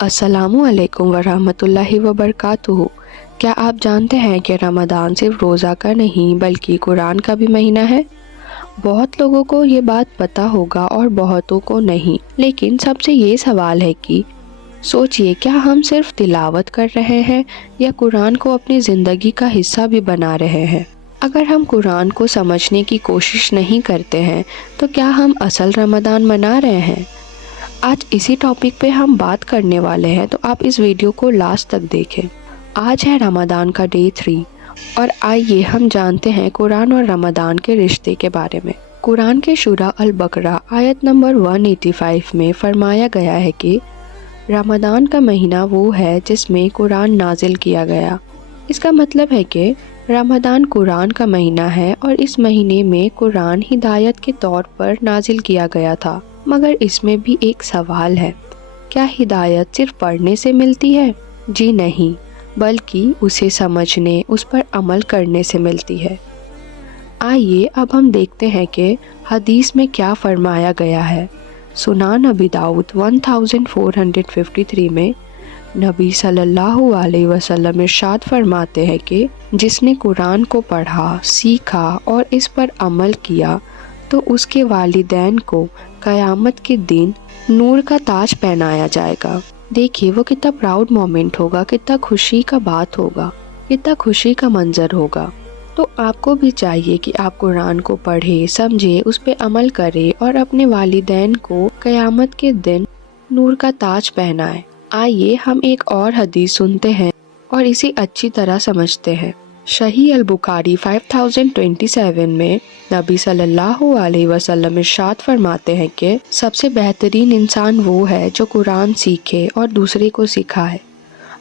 अस्सलामु अलैकुम वरहमतुल्लाहि वबरकातुहू। क्या आप जानते हैं कि रमज़ान सिर्फ रोज़ा का नहीं बल्कि कुरान का भी महीना है? बहुत लोगों को ये बात पता होगा और बहुतों को नहीं, लेकिन सबसे ये सवाल है कि सोचिए, क्या हम सिर्फ तिलावत कर रहे हैं या कुरान को अपनी ज़िंदगी का हिस्सा भी बना रहे हैं? अगर हम कुरान को समझने की कोशिश नहीं करते हैं तो क्या हम असल रमज़ान मना रहे हैं? आज इसी टॉपिक पे हम बात करने वाले हैं, तो आप इस वीडियो को लास्ट तक देखें। आज है रमज़ान का डे 3 और आइए हम जानते हैं कुरान और रमज़ान के रिश्ते के बारे में। कुरान के सूरा अल बकरा आयत नंबर 185 में फरमाया गया है कि रमज़ान का महीना वो है जिसमें कुरान नाजिल किया गया। इसका मतलब है कि रमज़ान कुरान का महीना है और इस महीने में कुरान हिदायत के तौर पर नाजिल किया गया था। मगर इसमें भी एक सवाल है, क्या हिदायत सिर्फ पढ़ने से मिलती है? जी नहीं, बल्कि उसे समझने, उस पर अमल करने से मिलती है। आइए अब हम देखते हैं कि हदीस में क्या फरमाया गया है। सुनान अबी दाऊद 1453 में नबी सल्लल्लाहु अलैहि वसल्लम इरशाद फरमाते हैं कि जिसने कुरान को पढ़ा, सीखा और इस पर अमल किया तो उसके वालिदैन को क़यामत के दिन नूर का ताज पहनाया जाएगा। देखिए वो कितना प्राउड मोमेंट होगा, कितना खुशी का बात होगा, कितना खुशी का मंजर होगा। तो आपको भी चाहिए कि आप कुरान को पढ़े, समझे, उस पर अमल करें और अपने वालिदैन को क़यामत के दिन नूर का ताज पहनाए। आइए हम एक और हदीस सुनते हैं और इसे अच्छी तरह समझते हैं। सही अल बुखारी 5027 में नबी सल्लल्लाहु अलैहि वसल्लम इरशाद फरमाते हैं कि सबसे बेहतरीन इंसान वो है जो कुरान सीखे और दूसरे को सिखाए।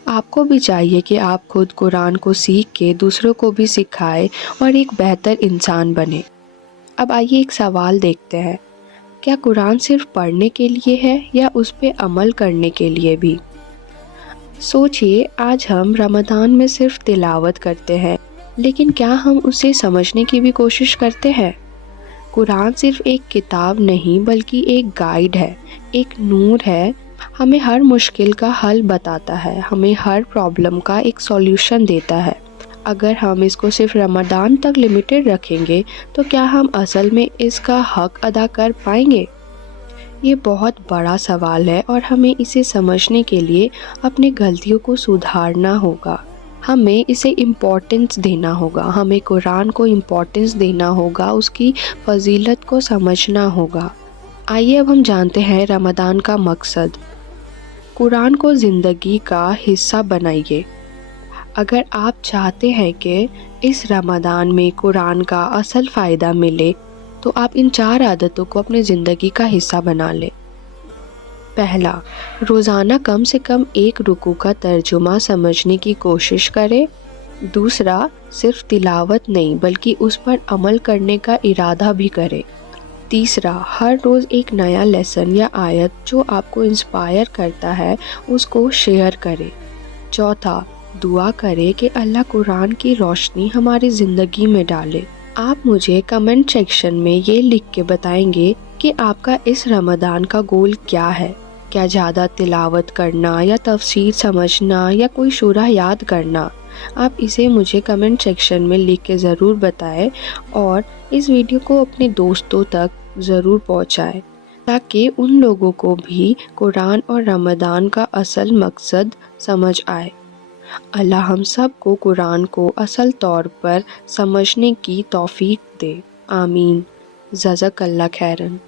आपको भी चाहिए कि आप खुद कुरान को सीख के दूसरों को भी सिखाए और एक बेहतर इंसान बने। अब आइए एक सवाल देखते हैं, क्या कुरान सिर्फ पढ़ने के लिए है या उस पर अमल करने के लिए भी? सोचिए, आज हम रमज़ान में सिर्फ तिलावत करते हैं, लेकिन क्या हम उसे समझने की भी कोशिश करते हैं? कुरान सिर्फ एक किताब नहीं बल्कि एक गाइड है, एक नूर है। हमें हर मुश्किल का हल बताता है, हमें हर प्रॉब्लम का एक सॉल्यूशन देता है। अगर हम इसको सिर्फ रमज़ान तक लिमिटेड रखेंगे तो क्या हम असल में इसका हक अदा कर पाएंगे? ये बहुत बड़ा सवाल है और हमें इसे समझने के लिए अपनी गलतियों को सुधारना होगा। हमें इसे इम्पोर्टेंस देना होगा, हमें कुरान को इम्पोर्टेंस देना होगा, उसकी फजीलत को समझना होगा। आइए अब हम जानते हैं रमज़ान का मकसद। कुरान को ज़िंदगी का हिस्सा बनाइए। अगर आप चाहते हैं कि इस रमज़ान में कुरान का असल फ़ायदा मिले तो आप इन 4 आदतों को अपनी ज़िंदगी का हिस्सा बना लें। पहला, रोज़ाना कम से कम एक रुकू का तर्जुमा समझने की कोशिश करें। दूसरा, सिर्फ तिलावत नहीं बल्कि उस पर अमल करने का इरादा भी करें। तीसरा, हर रोज़ एक नया लेसन या आयत जो आपको इंस्पायर करता है उसको शेयर करें। चौथा, दुआ करें कि अल्लाह कुरान की रोशनी हमारी ज़िंदगी में डाले। आप मुझे कमेंट सेक्शन में ये लिख के बताएंगे कि आपका इस रमज़ान का गोल क्या है। क्या ज़्यादा तिलावत करना या तफसीर समझना या कोई सूरा याद करना? आप इसे मुझे कमेंट सेक्शन में लिख के ज़रूर बताएं और इस वीडियो को अपने दोस्तों तक ज़रूर पहुंचाएं ताकि उन लोगों को भी कुरान और रमज़ान का असल मकसद समझ आए। अल्लाह हम सब को कुरान को असल तौर पर समझने की तौफीक दे। आमीन। जज़ाकल्लाह खैरन।